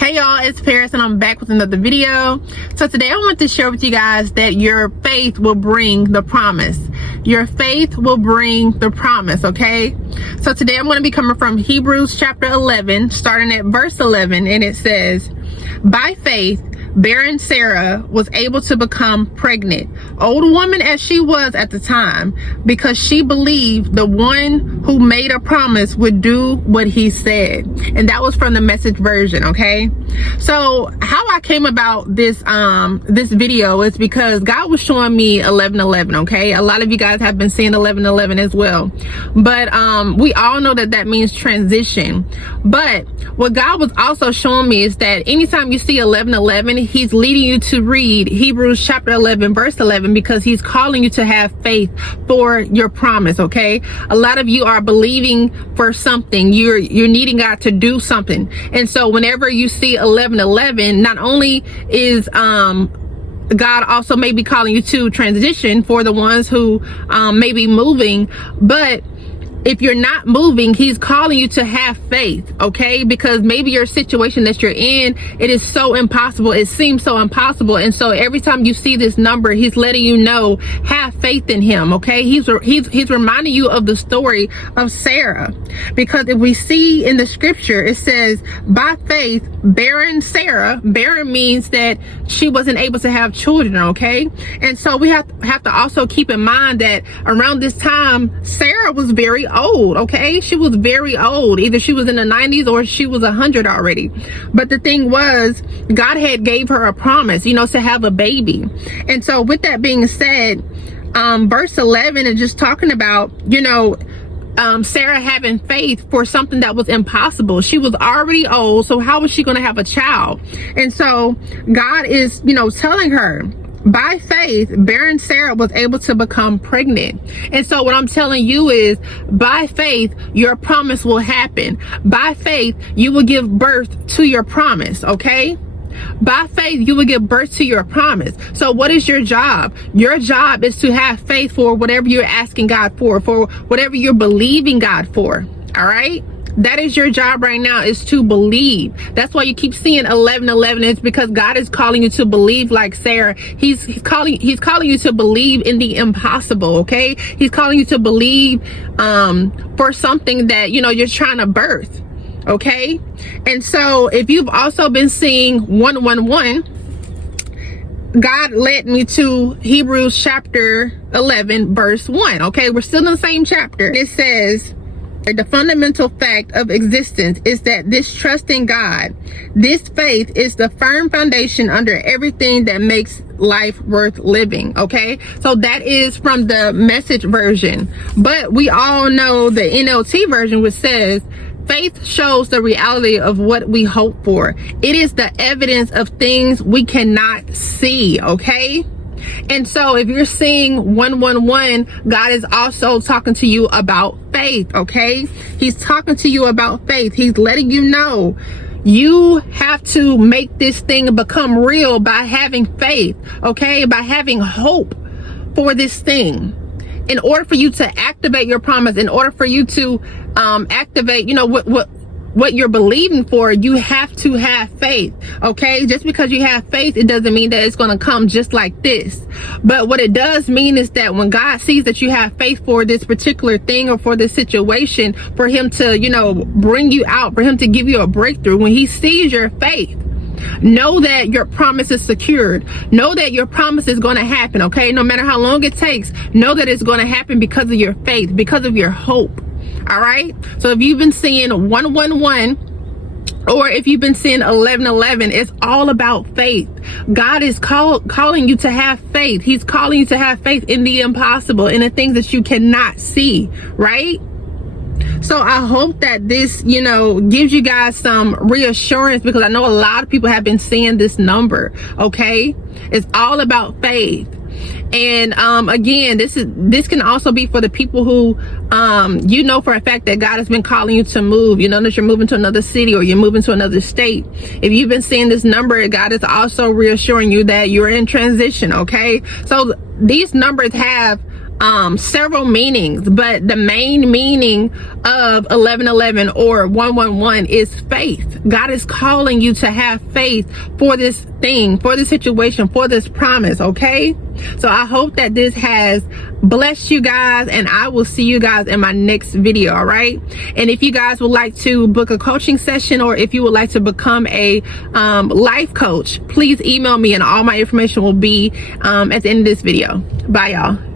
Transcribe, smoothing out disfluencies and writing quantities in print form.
Hey y'all, it's Paris and I'm back with another video. So today I want to share with you guys that your faith will bring the promise. Your faith will bring the promise, okay? So today I'm going to be coming from Hebrews chapter 11, starting at verse 11, and it says, "By faith, barren Sarah was able to become pregnant, old woman as she was at the time, because she believed the one who made a promise would do what he said." And that was from the Message version, okay? So how I came about this this video is because God was showing me 11:11, okay? A lot of you guys have been seeing 11:11 as well, but we all know that that means transition. But what God was also showing me is that anytime you see 11:11, he's leading you to read Hebrews chapter 11 verse 11, because he's calling you to have faith for your promise, okay? A lot of you are believing for something. You're needing God to do something. And so whenever you see 11:11, not only is God also may be calling you to transition for the ones who may be moving, but if you're not moving, he's calling you to have faith, okay? Because maybe your situation that you're in, it is so impossible. It seems so impossible. And so every time you see this number, he's letting you know, have faith in him, okay? He's reminding you of the story of Sarah. Because if we see in the scripture, it says, by faith, barren Sarah, barren means that she wasn't able to have children, okay? And so we have to also keep in mind that around this time, Sarah was very old, okay? She was very old. Either she was in the 90s or she was 100 already. But the thing was, God had gave her a promise, you know, to have a baby. And so with that being said, verse 11 is just talking about, you know, Sarah having faith for something that was impossible. She was already old, so how was she going to have a child? And so God is, you know, telling her, by faith, barren Sarah was able to become pregnant. And so what I'm telling you is, by faith, your promise will happen. By faith, you will give birth to your promise, okay? By faith, you will give birth to your promise. So what is your job? Your job is to have faith for whatever you're asking God for whatever you're believing God for, all right? That is your job right now, is to believe. That's why you keep seeing 11:11. It's because God is calling you to believe like Sarah. He's calling you to believe in the impossible, okay? He's calling you to believe for something that, you know, you're trying to birth, okay? And so if you've also been seeing 111, God led me to Hebrews chapter 11 verse 1, okay? We're still in the same chapter. It says, the fundamental fact of existence is that this trust in God, this faith, is the firm foundation under everything that makes life worth living, okay? So that is from the Message version. But we all know the NLT version, which says, faith shows the reality of what we hope for. It is the evidence of things we cannot see, okay? And so if you're seeing 111, God is also talking to you about faith, okay? He's talking to you about faith. He's letting you know you have to make this thing become real by having faith, okay? By having hope for this thing. In order for you to activate your promise, in order for you to activate, you know, what you're believing for, you have to have faith, okay? Just because you have faith, it doesn't mean that it's going to come just like this. But what it does mean is that when God sees that you have faith for this particular thing or for this situation, for him to, you know, bring you out, for him to give you a breakthrough, when he sees your faith, know that your promise is secured. Know that your promise is going to happen, okay? No matter how long it takes, know that it's going to happen because of your faith, because of your hope. All right. So if you've been seeing 111, or if you've been seeing 11:11, it's all about faith. God is calling you to have faith. He's calling you to have faith in the impossible, in the things that you cannot see, right? So I hope that this, you know, gives you guys some reassurance, because I know a lot of people have been seeing this number, okay? It's all about faith. And again, this can also be for the people who you know for a fact that God has been calling you to move. You know that you're moving to another city or you're moving to another state. If you've been seeing this number, God is also reassuring you that you're in transition, okay? So these numbers have several meanings, but the main meaning of 1111 or 111 is faith. God is calling you to have faith for this thing, for this situation, for this promise, okay? So I hope that this has blessed you guys, and I will see you guys in my next video, all right? And if you guys would like to book a coaching session, or if you would like to become a life coach, please email me, and all my information will be at the end of this video. Bye, y'all.